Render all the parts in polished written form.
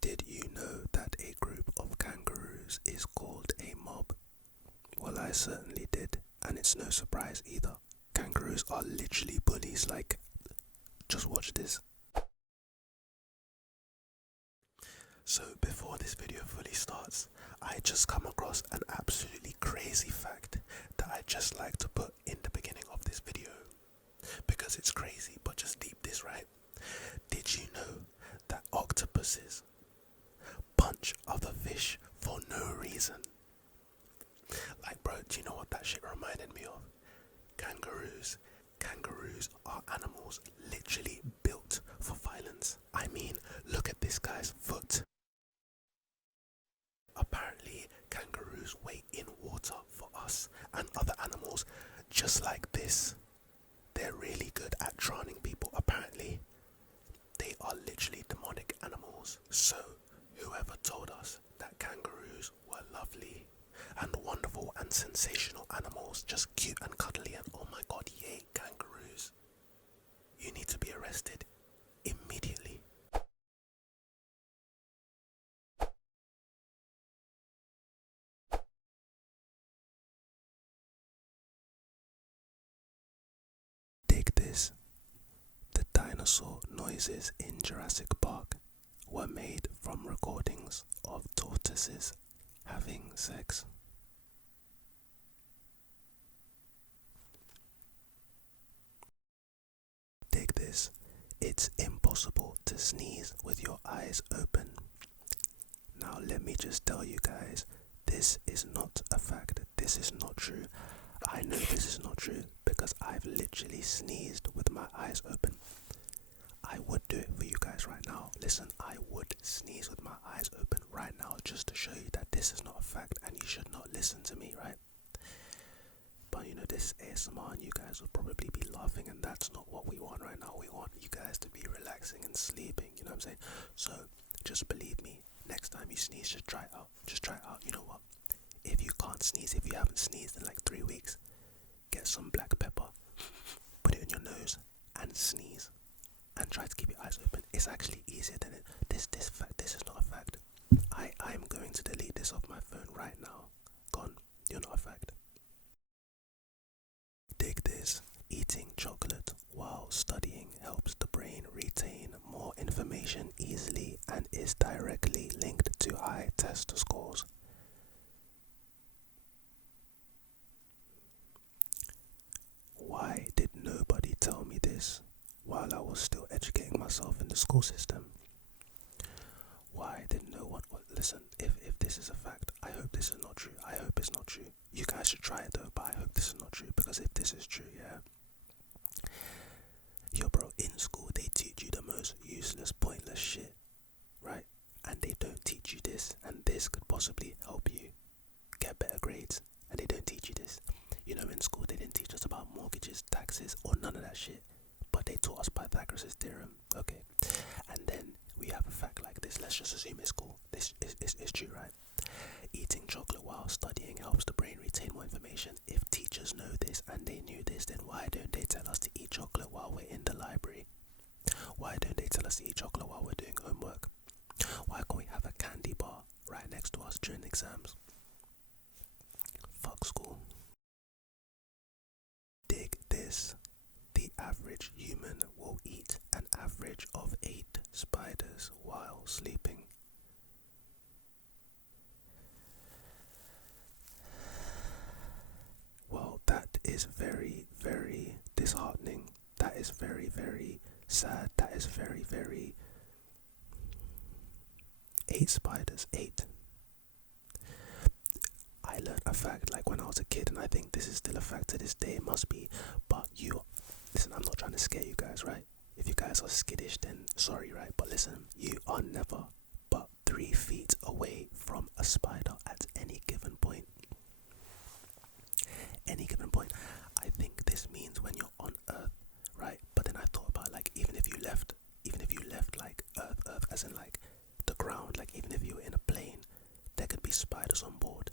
Did you know that a group of kangaroos is called a mob? Well, I certainly did, and it's no surprise either. Kangaroos are literally bullies, like, just watch this. So before this video fully starts, I just come across an absolutely crazy fact that I just like to put in the beginning of this video. Because it's crazy, but just deep this, right? Did you know that octopuses punch other fish for no reason? Like, bro, do you know what that shit reminded me of? Kangaroos. Kangaroos are animals literally built for violence. I mean, look at this guy's foot. Apparently, kangaroos wait in water for us and other animals just like this. They're really good at drowning people, apparently. They are literally demonic animals. So, whoever told us that kangaroos were lovely and wonderful and sensational animals, just cute and cuddly and oh my god, yay, kangaroos, you need to be arrested immediately. Dig this. The dinosaur noises in Jurassic Park were made from recordings of tortoises having sex. Dig this. It's impossible to sneeze with your eyes open. Now let me just tell you guys, this is not a fact. This is not true. I know this is not true because I've literally sneezed with my eyes open. I would do it for you guys right now. Listen, I would sneeze with my eyes open right now just to show you that this is not a fact and you should not listen to me, right? But you know, this ASMR and you guys will probably be laughing and that's not what we want right now. We want you guys to be relaxing and sleeping, you know what I'm saying? So, just believe me, next time you sneeze, just try it out. Just try it out. You know what? If you can't sneeze, if you haven't sneezed in like 3 weeks, get some black pepper, put it in your nose and sneeze. And try to keep your eyes open. It's actually easier than it. This is not a fact. I'm going to delete this off my phone right now. Gone. You're not a fact. Dig this. Eating chocolate while studying helps the brain retain more information easily and is directly linked to high test scores. Why did nobody tell me this while I was still educating myself in the school system? Why did no one... Listen, if this is a fact, I hope this is not true. I hope it's not true. You guys should try it though, but I hope this is not true, because if this is true, yeah. Yo bro, in school they teach you the most useless, pointless shit, right? And they don't teach you this, and this could possibly help you get better grades, and they don't teach you this. You know, in school they didn't teach us about mortgages, taxes, or none of that shit. But they taught us Pythagoras' theorem, okay? And then we have a fact like this. Let's just assume it's cool. This is true, right? Eating chocolate while studying helps the brain retain more information. If teachers know this and they knew this, then why don't they tell us to eat chocolate while we're in the library? Why don't they tell us to eat chocolate while we're doing homework? Why can't we have a candy bar right next to us during exams? Fuck school. Dig this. The average human will eat an average of 8 spiders while sleeping. Well, that is very, very disheartening. That is very, very sad. That is very, very... 8 spiders, 8. I learned a fact like when I was a kid, and I think this is still a fact to this day. It must be, but listen, I'm not trying to scare you guys, right? If you guys are skittish, then sorry, right? But listen, you are never but 3 feet away from a spider at any given point. Any given point. I think this means when you're on Earth, right? But then I thought about like even if you left like Earth as in like the ground, like even if you were in a plane, there could be spiders on board.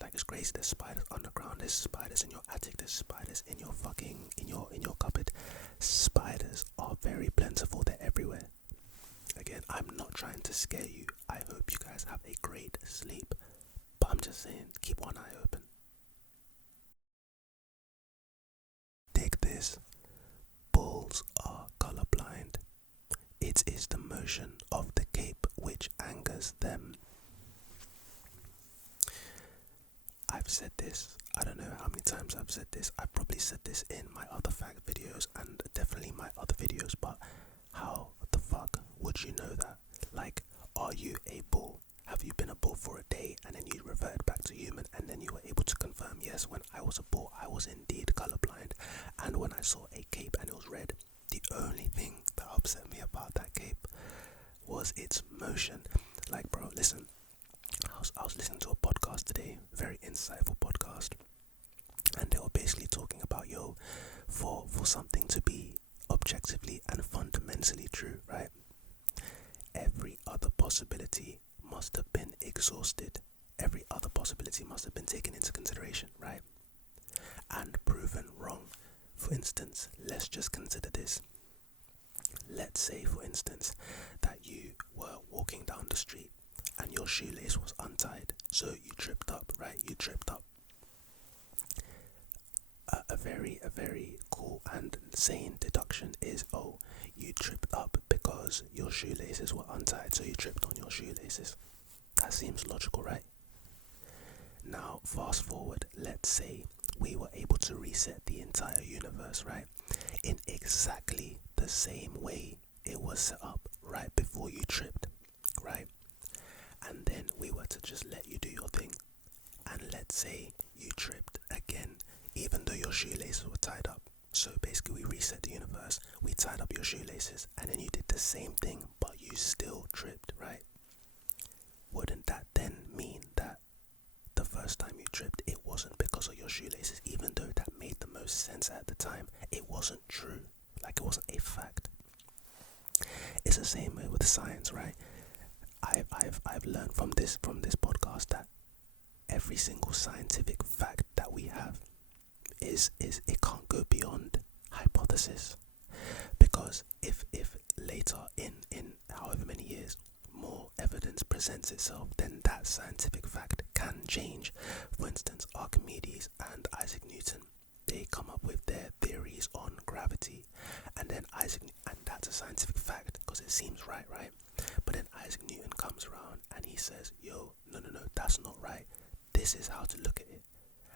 Like it's crazy. There's spiders underground. There's spiders in your attic. There's spiders in your cupboard. Spiders are very plentiful. They're everywhere. Again, I'm not trying to scare you. I hope you guys have a great sleep. But I'm just saying, keep one eye open. Dig this. Bulls are colorblind. It is the motion of the cape which angers them. I've said this, I don't know how many times I've said this. I've probably said this in my other fact videos and definitely my other videos, but how the fuck would you know that? Like, are you a bull? Have you been a bull for a day and then you reverted back to human and then you were able to confirm, yes, when I was a bull, I was indeed colorblind. And when I saw a cape and it was red, the only thing that upset me about that cape was its motion. Like, bro, listen. I was listening to a podcast today, very insightful podcast, and they were basically talking about, for something to be objectively and fundamentally true, right? Every other possibility must have been exhausted. Every other possibility must have been taken into consideration, right? And proven wrong. For instance, let's just consider this. Let's say, for instance, that you were walking down the street and your shoelace was untied, so you tripped up, right? You tripped up. A very cool and sane deduction is, you tripped up because your shoelaces were untied, so you tripped on your shoelaces. That seems logical, right? Now, fast forward, let's say we were able to reset the entire universe, right? In exactly the same way it was set up right before you tripped, right? And then we were to just let you do your thing. And let's say you tripped again, even though your shoelaces were tied up. So basically we reset the universe, we tied up your shoelaces, and then you did the same thing, but you still tripped, right? Wouldn't that then mean that the first time you tripped, it wasn't because of your shoelaces, even though that made the most sense at the time? It wasn't true, like it wasn't a fact. It's the same way with science, right? I've learned from this podcast that every single scientific fact that we have is it can't go beyond hypothesis, because if later in however many years more evidence presents itself, then that scientific fact can change. For instance, Archimedes and Isaac Newton, they come up with their theories on gravity, and then and that's a scientific fact because it seems right? But then Isaac Newton comes around and he says, no, that's not right. This is how to look at it.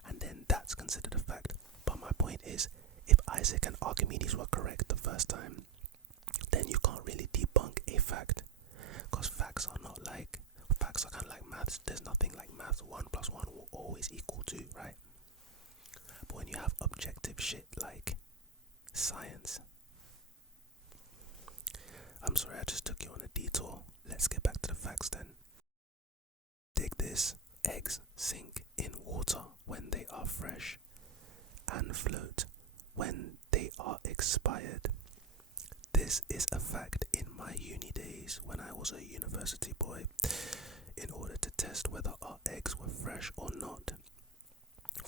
And then that's considered a fact. But my point is, if Isaac and Archimedes were correct the first time, then you can't really debunk a fact. Because facts are kind of like maths. There's nothing like maths. 1 + 1 will always equal 2, right? But when you have objective shit like science, I'm sorry, I just took you on a detour. Let's get back to the facts then. Dig this. Eggs sink in water when they are fresh and float when they are expired. This is a fact in my uni days when I was a university boy. In order to test whether our eggs were fresh or not,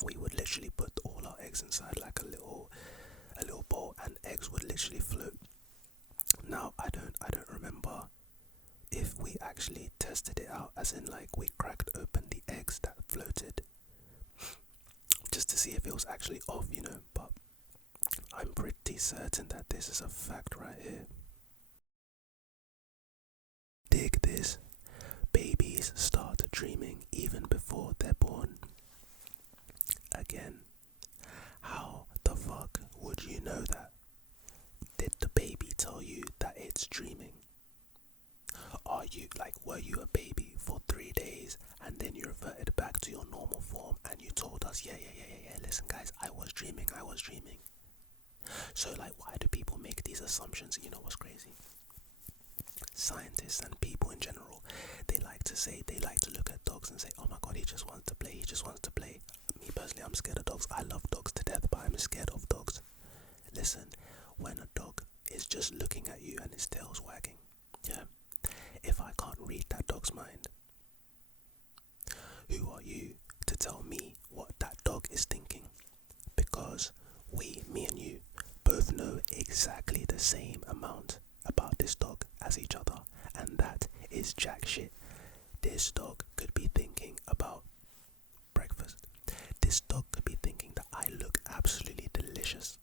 we would literally put all our eggs inside like a little bowl, and eggs would literally float. Now I don't remember if we actually tested it out, as in like we cracked open the eggs that floated just to see if it was actually off, but I'm pretty certain that this is a fact right here. Dig this. Babies start dreaming even before they're born. Again, how the fuck would you know that? Did the baby tell you that it's dreaming? Were you a baby for 3 days and then you reverted back to your normal form and you told us, yeah, listen guys, I was dreaming. So why do people make these assumptions? You know what's crazy? Scientists and people in general, they like to look at dogs and say, oh my god, he just wants to play. Me personally, I'm scared of dogs. I love dogs to death, but I'm scared of dogs. Listen, when a dog is just looking at you and its tail's wagging, if I can't read that dog's mind, who are you to tell me what that dog is thinking? Because me and you, both know exactly the same amount about this dog as each other, and that is jack shit. This dog could be thinking about breakfast. This dog could be thinking that I look absolutely delicious.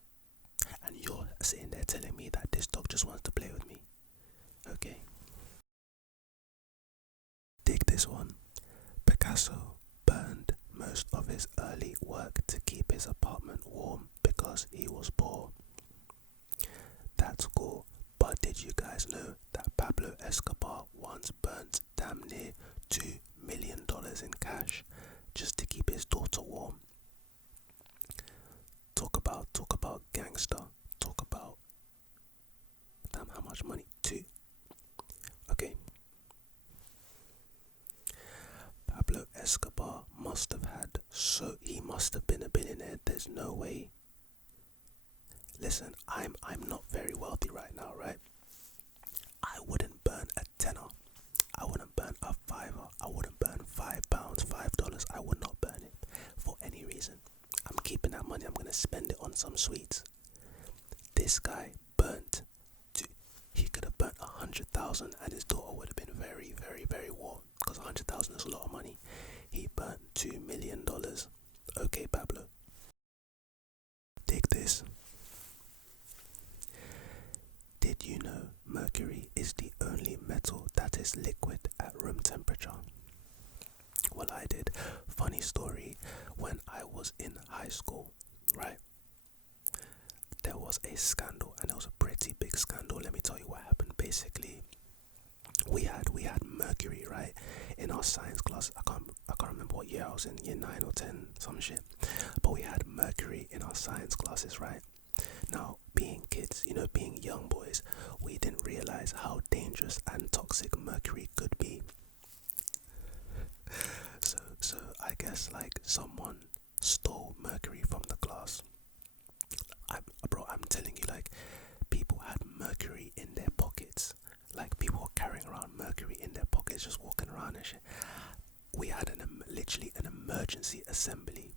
And you're sitting there telling me that this dog just wants to play with me. Okay. Dig this one. Picasso burned most of his early work to keep his apartment warm because he was poor. That's cool, but did you guys know that Pablo Escobar once burnt damn near $2 million in cash just to keep his daughter warm? Talk about gangster. Talk about damn how much money? Two. Okay. Pablo Escobar must have been a billionaire. There's no way. Listen, I'm not very wealthy right now, right? I wouldn't burn a tenner. I wouldn't burn a fiver. I wouldn't burn £5, $5. I would not burn it for any reason. I'm keeping that money. I'm gonna spend it on some sweets. This guy burnt. He could have burnt 100,000, and his daughter would have been very, very, very warm. Because 100,000 is a lot of money. He burnt $2 million. Okay, Pablo. Dig this. Did you know mercury is the only metal that is liquid at room temperature? Well, I did. Funny story, when I was in high school, right? There was a scandal, and it was a pretty big scandal. Let me tell you what happened. Basically, we had mercury, right, in our science class. I can't remember what year I was in, year 9 or 10, some shit. But we had mercury in our science classes, right? Now, being kids, being young boys, we didn't realize how dangerous and toxic mercury could be. So I guess like someone stole mercury from the class. I'm telling you, like, people had mercury in their pockets. Like, people were carrying around mercury in their pockets, just walking around and shit. We had literally an emergency assembly,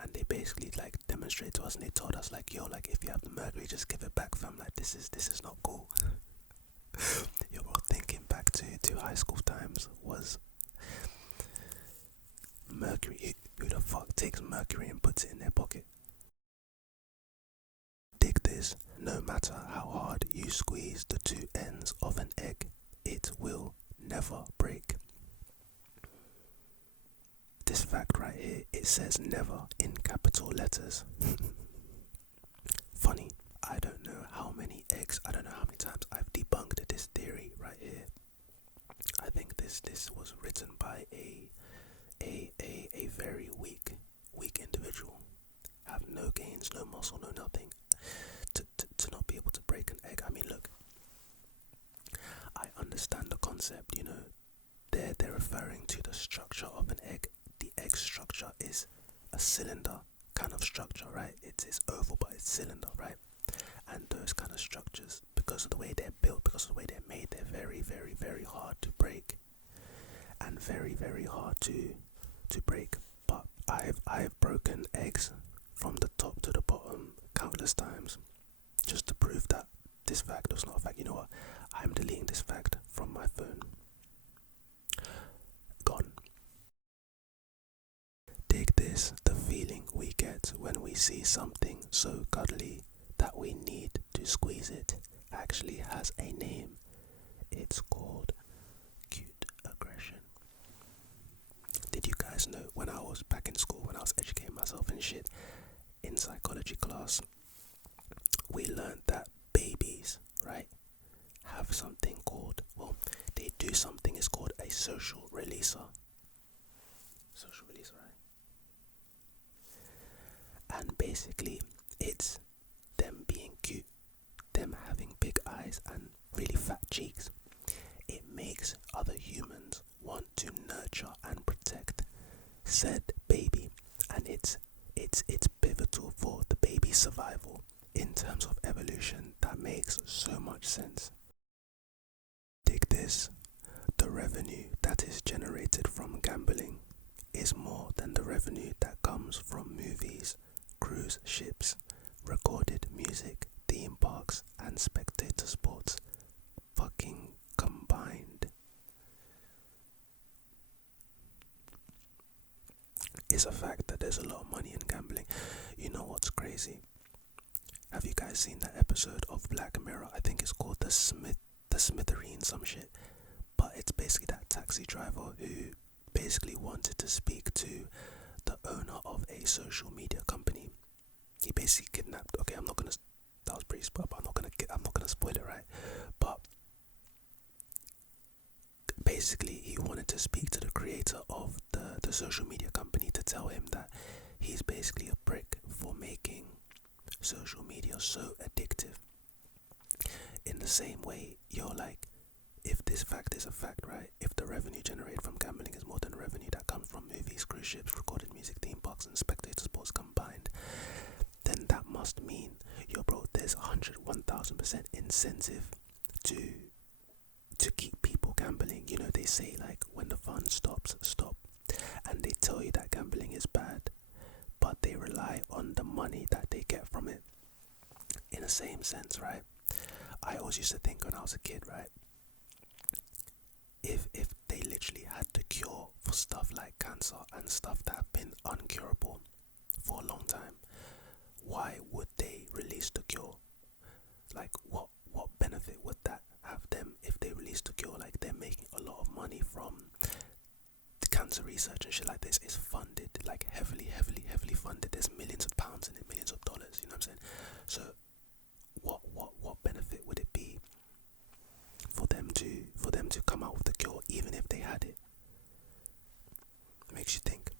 and they basically like demonstrated to us, and they told us like, yo, like, if you have the mercury, just give it back, fam. Like, this is not cool. Yo, bro, thinking back to high school times was mercury. Who the fuck takes mercury and puts it in their pocket? Dig this. No matter how hard you squeeze the two ends of an egg, it will never break. This fact right here, it says never in capital letters. Funny. I don't know how many times I've debunked this theory right here. I think this was written by a very weak individual. Have no gains, no muscle, no nothing. To not be able to break an egg. I mean, look, I understand the concept, they're referring to the structure of an egg. The egg structure is a cylinder kind of structure, right? It's oval, but it's cylinder, right? And those kind of structures, because of the way they're built, because of the way they're made, they're very, very, very hard to break, and very, very hard to break. But I've broken eggs from the top to the bottom countless times, just to prove that this fact was not a fact. You know what? I'm deleting this fact from my phone. Gone. Dig this. The feeling we get when we see something so cuddly that we need to squeeze it actually has a name. It's called cute aggression. Did you guys know, when I was back in school, when I was educating myself and shit, in psychology class, we learned that babies, right, have something called, they do something, it's called a social releaser. Social releaser, right? And basically, it's them being cute, them having big eyes and really fat cheeks. It makes other humans want to nurture and protect said baby, and it's pivotal for the baby's survival. In terms of evolution, that makes so much sense. Dig this. The revenue that is generated from gambling is more than the revenue that comes from movies, cruise ships, recorded music, theme parks, and spectator sports fucking combined. is a fact that there's a lot of money in gambling. You know what's crazy? Have you guys seen that episode of Black Mirror? I think it's called the Smithereen, some shit. But it's basically that taxi driver who basically wanted to speak to the owner of a social media company. He basically kidnapped. Okay, I'm not gonna. That was pretty spoiled, but I'm not gonna spoil it, right? But basically, he wanted to speak to the creator of the social media company to tell him that he's basically a prick for making social media so addictive. In the same way, you're like, if this fact is a fact, right? If the revenue generated from gambling is more than the revenue that comes from movies, cruise ships, recorded music, theme parks, and spectator sports combined, then that must mean, yo bro, there's 1,000% incentive to keep people gambling. You know, they say like, when the fun stops, stop. And they tell you that gambling is bad, but they rely on the money that they get from it. In the same sense, right? I always used to think when I was a kid, right? If they literally had the cure for stuff like cancer and stuff that have been uncurable for a long time, why would they release the cure? Like, what benefit would that have them if they release the cure? Like, they're making a lot of money from the cancer research and shit like this. Is funded, like heavily funded. There's millions of pounds in it, millions of dollars. You know what I'm saying? So, what benefit would it be for them to come out with the cure, even if they had it? Makes you think.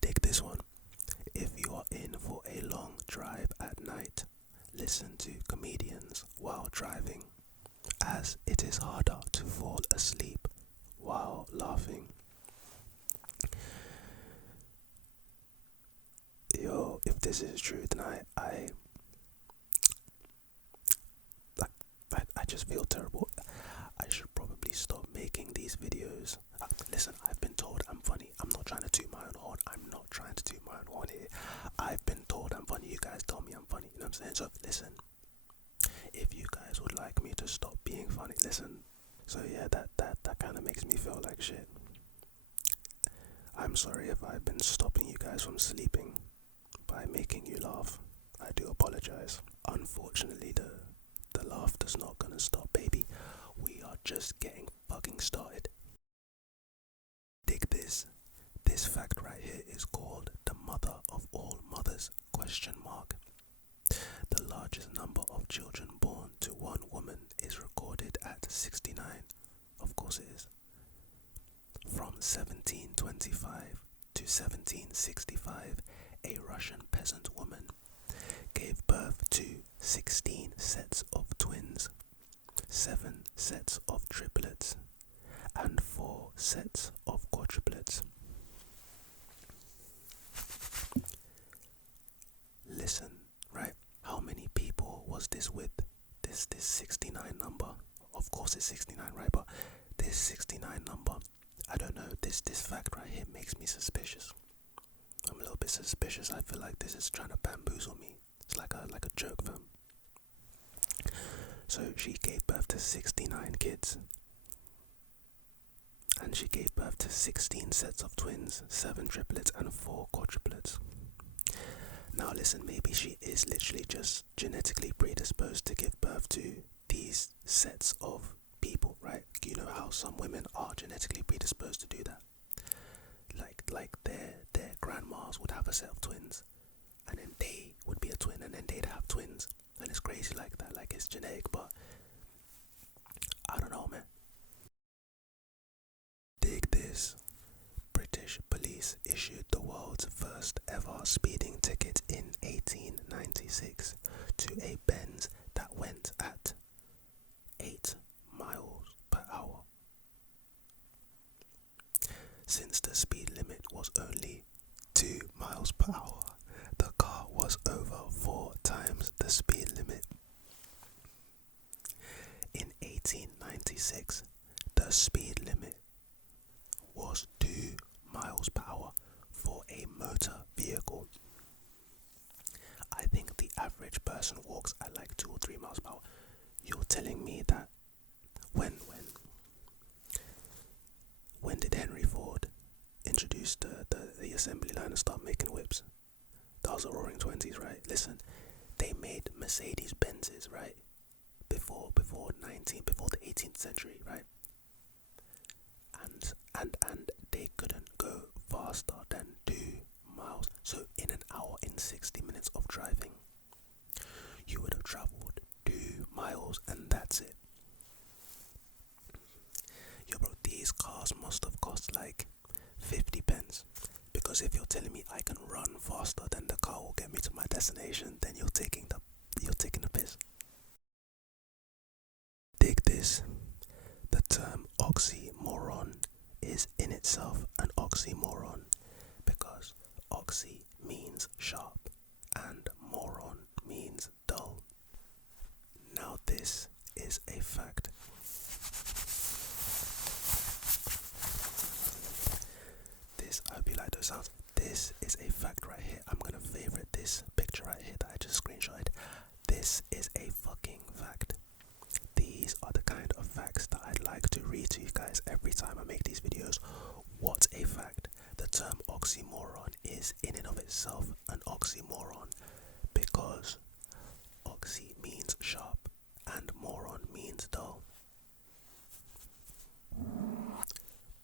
Take this one. If you are in for a long drive at night, listen to comedians while driving, as it is harder to fall asleep while laughing. Yo, if this is true, then I just feel terrible. I should probably stop making these videos. Listen, I've been told I'm funny. I'm not trying to toot my own horn. Here. I've been told I'm funny. You guys tell me I'm funny. You know what I'm saying? So listen, if you guys would like me to stop being funny, listen. So yeah, that kind of makes me feel like shit. I'm sorry if I've been stopping you guys from sleeping by making you laugh. I do apologize. Unfortunately, the laughter's not gonna stop, baby. We are just getting fucking started. Dig this. This fact right here is called the mother of all mothers, ? The largest number of children born to one woman is recorded at 69. Of course it is. From 1725 to 1765, a Russian peasant woman gave birth to 16 sets of twins, 7 sets of triplets, and 4 sets of quadruplets. Listen, right? How many people was this with? This 69 number. Of course it's 69, right? But this 69 number, I don't know. This fact right here makes me suspicious. I'm a little bit suspicious. I feel like this is trying to bamboozle me. It's like a joke film. So she gave birth to 69 kids. And she gave birth to 16 sets of twins, 7 triplets, and 4 quadruplets. Now listen, maybe she is literally just genetically predisposed to give birth to these sets of people, right? You know how some women are genetically predisposed to do that. Like their grandmas would have a set of twins, and then they would be a twin, and then they'd have twins. And it's crazy like that, like it's genetic, but I don't know, man. Dig this. British police issued the world's first ever speeding ticket in 1896 to a Benz that went at 8 miles per hour. Since the speed limit was only 2 miles per hour, the car was over 4 times the speed limit. In 1896, the speed limit was 2 miles per hour for a motor vehicle. I think the average person walks at like 2 or 3 miles per hour. You're telling me that when did Henry Ford assembly line and start making whips. That was the roaring 20s, right? Listen, they made Mercedes Benzes, right? Before the 18th century, right? And they couldn't go faster than 2 miles. So in an hour, in 60 minutes of driving, you would have traveled 2 miles, and that's it. Yo, bro, these cars must have cost like 50 pence. Because if you're telling me I can run faster than the car will get me to my destination, then you're taking the piss. Dig this. The term oxymoron is in itself an oxymoron because oxy means sharp and moron means dull. Now this is a fact. I hope you like those sounds. This is a fact right here. I'm gonna favorite this picture right here that I just screenshotted. This is a fucking fact. These are the kind of facts that I'd like to read to you guys every time I make these videos. What's a fact? The term oxymoron is in and of itself an oxymoron because oxy means sharp and moron means dull.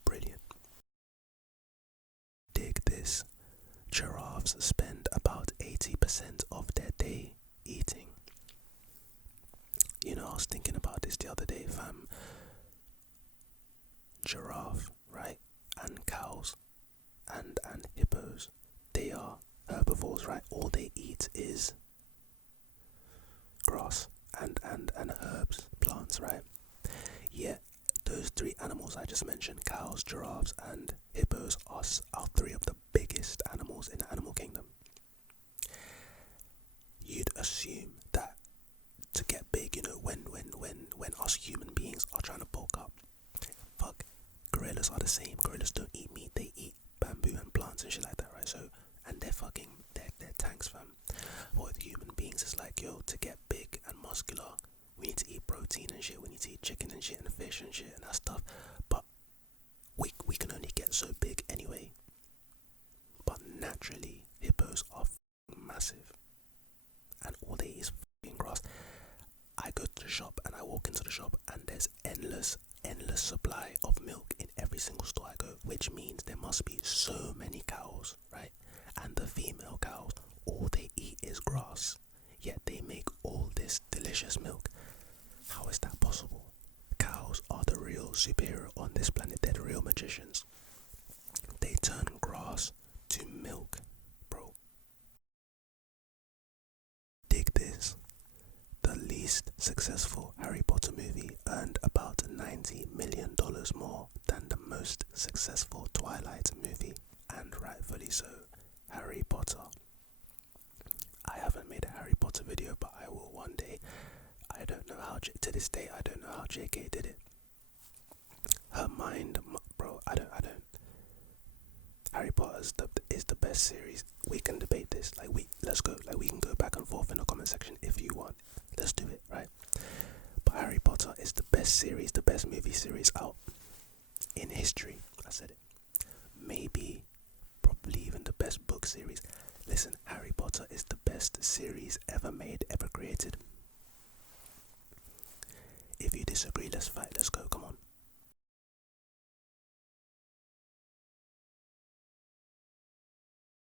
Brilliant. Dig this. Giraffes spend about 80% of their day eating. You know, I was thinking about this the other day, fam. Giraffe, right? And cows and hippos, they are herbivores, right? All they eat is grass and herbs, plants, right? Yet those 3 animals I just mentioned, cows, giraffes and hippos, are 3 of the biggest animals in the animal kingdom. You'd assume that to get big, you know, when us human beings are trying to bulk up, fuck, gorillas are the same. Gorillas don't eat meat, they eat bamboo and plants and shit like that, right? So, and they're tanks, fam. But with human beings, it's like, yo, to get big and muscular, we need to eat protein and shit, we need to eat chicken and shit and fish and shit and that stuff. But we can only get so big anyway. But naturally, hippos are massive. And all they eat is grass. I go to the shop and I walk into the shop and there's endless supply of milk in every single store I go, which means there must be so many cows, right? And the female cows, all they eat is grass, yet they make all this delicious milk. How is that possible? Cows are the real superhero on this planet. They're the real magicians. They turn grass to milk, bro. Dig this. The least successful Harry Potter movie earned about $90 million more than the most successful Twilight movie, and rightfully so. Harry Potter. I haven't made a Harry Potter video, but I will one day. I don't know how, to this day, I don't know how JK did it. Her mind, bro, I don't. Harry Potter is the best series. We can debate this. Let's go. We can go back and forth in the comment section if you want. Let's do it, right? But Harry Potter is the best series, the best movie series out in history. I said it. Maybe, probably even the best book series. Listen, Harry Potter is the best series ever made, ever created. If you disagree, let's fight. Let's go.